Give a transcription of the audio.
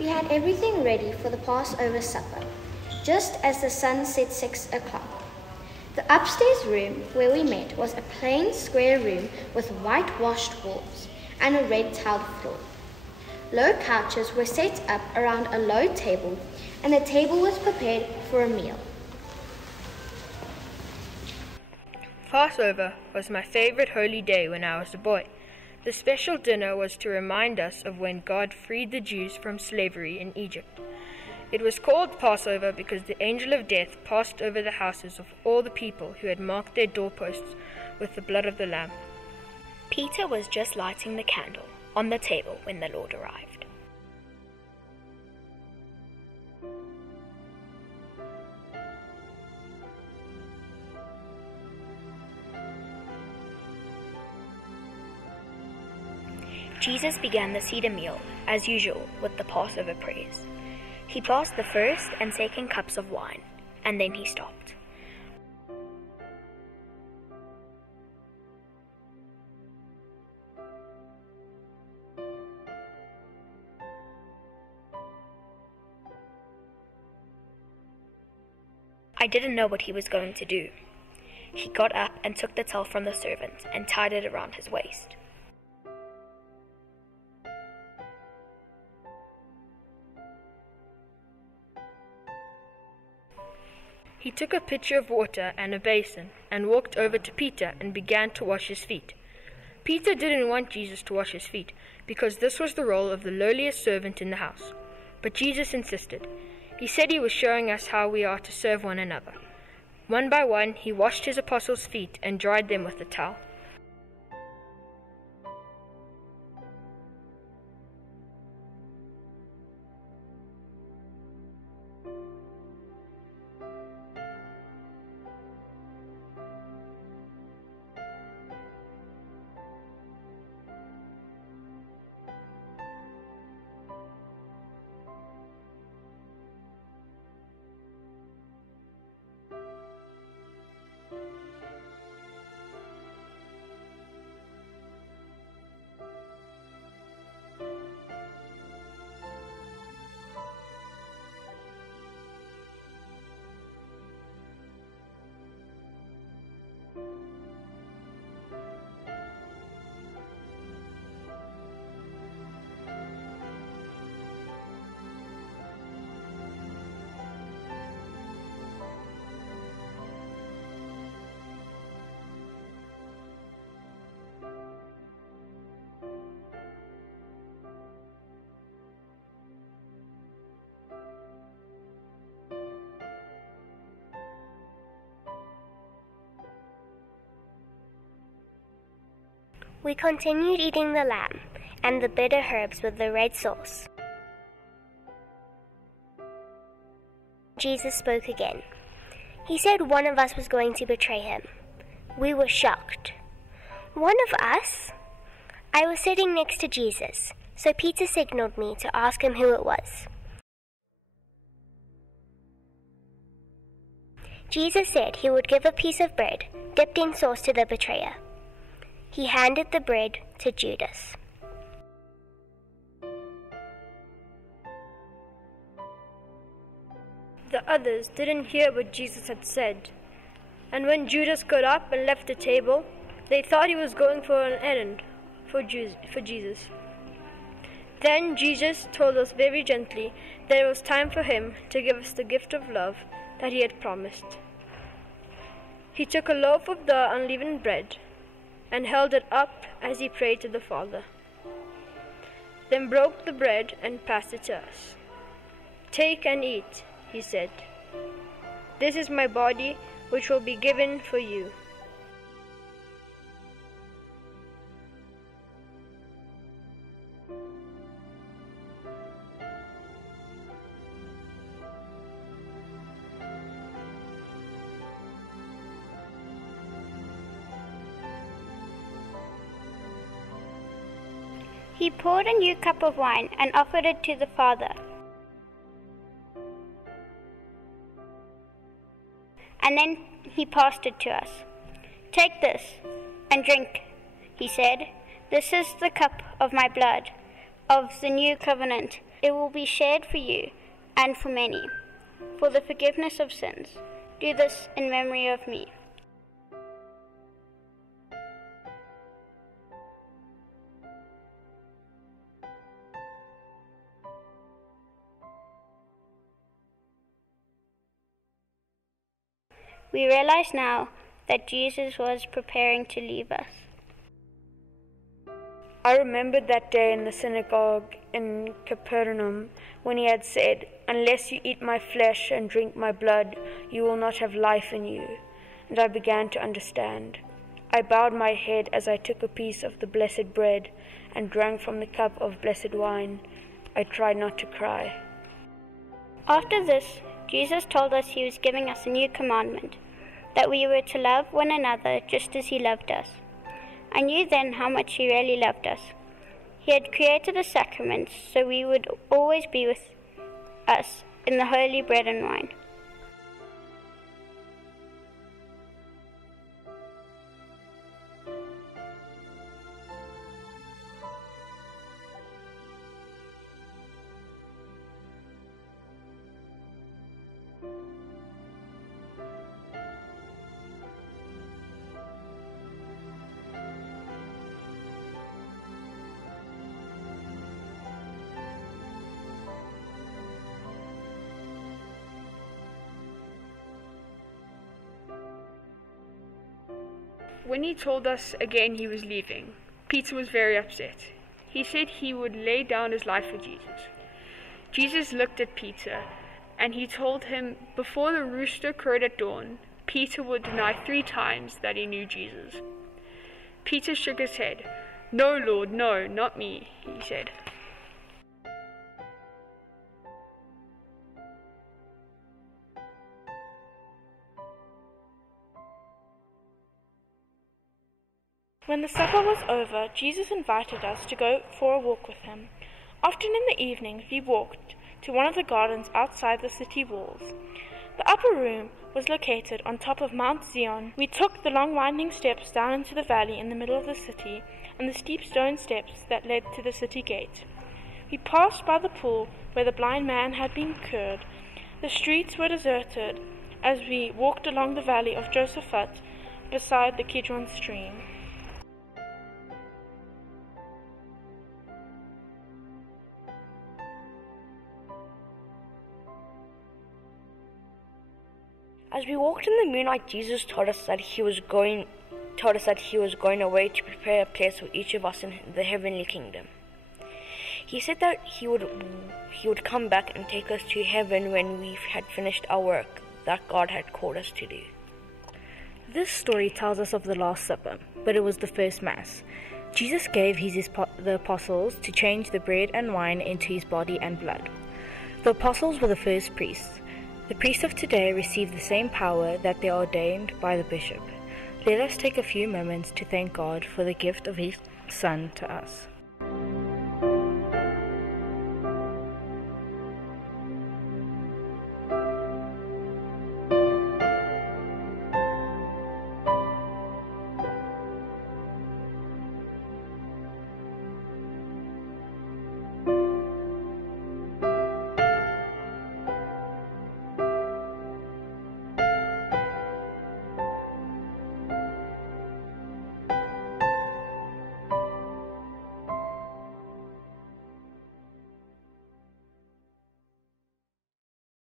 We had everything ready for the Passover supper, just as the sun set 6 o'clock. The upstairs room where we met was a plain square room with whitewashed walls and a red tiled floor. Low couches were set up around a low table, and the table was prepared for a meal. Passover was my favorite holy day when I was a boy. The special dinner was to remind us of when God freed the Jews from slavery in Egypt. It was called Passover because the angel of death passed over the houses of all the people who had marked their doorposts with the blood of the Lamb. Peter was just lighting the candle on the table when the Lord arrived. Jesus began the Seder meal, as usual, with the Passover prayers. He passed the first and second cups of wine, and then he stopped. I didn't know what he was going to do. He got up and took the towel from the servant and tied it around his waist. He took a pitcher of water and a basin and walked over to Peter and began to wash his feet. Peter didn't want Jesus to wash his feet because this was the role of the lowliest servant in the house. But Jesus insisted. He said he was showing us how we are to serve one another. One by one, he washed his apostles' feet and dried them with a towel. We continued eating the lamb and the bitter herbs with the red sauce. Jesus spoke again. He said one of us was going to betray him. We were shocked. One of us? I was sitting next to Jesus, so Peter signaled me to ask him who it was. Jesus said he would give a piece of bread dipped in sauce to the betrayer. He handed the bread to Judas. The others didn't hear what Jesus had said, and when Judas got up and left the table, they thought he was going for an errand for Jesus. Then Jesus told us very gently that it was time for him to give us the gift of love that he had promised. He took a loaf of the unleavened bread and held it up as he prayed to the Father. Then broke the bread and passed it to us. "Take and eat," he said. "This is my body, which will be given for you." He poured a new cup of wine and offered it to the Father. And then he passed it to us. "Take this and drink," he said. "This is the cup of my blood of the new covenant, It will be shared for you and for many, for the forgiveness of sins. Do this in memory of me. We realize now that Jesus was preparing to leave us. I remembered that day in the synagogue in Capernaum when he had said, "Unless you eat my flesh and drink my blood, you will not have life in you." And I began to understand. I bowed my head as I took a piece of the blessed bread and drank from the cup of blessed wine. I tried not to cry. After this, Jesus told us he was giving us a new commandment, that we were to love one another just as he loved us. I knew then how much he really loved us. He had created the sacraments so we would always be with us in the holy bread and wine. When he told us again he was leaving, Peter was very upset. He said he would lay down his life for Jesus. Jesus looked at Peter, and he told him before the rooster crowed at dawn, Peter would deny 3 times that he knew Jesus. Peter shook his head. "No, Lord, no, not me," he said. When the supper was over, Jesus invited us to go for a walk with him. Often in the evening we walked to one of the gardens outside the city walls. The upper room was located on top of Mount Zion. We took the long winding steps down into the valley in the middle of the city and the steep stone steps that led to the city gate. We passed by the pool where the blind man had been cured. The streets were deserted as we walked along the valley of Josaphat beside the Kidron stream. As we walked in the moonlight, Jesus told us that he was going away to prepare a place for each of us in the heavenly kingdom. He said that he would come back and take us to heaven when we had finished our work that God had called us to do. This story tells us of the Last Supper, but it was the first Mass. Jesus gave the apostles to change the bread and wine into his body and blood. The apostles were the first priests. The priests of today receive the same power that they are ordained by the bishop. Let us take a few moments to thank God for the gift of his Son to us.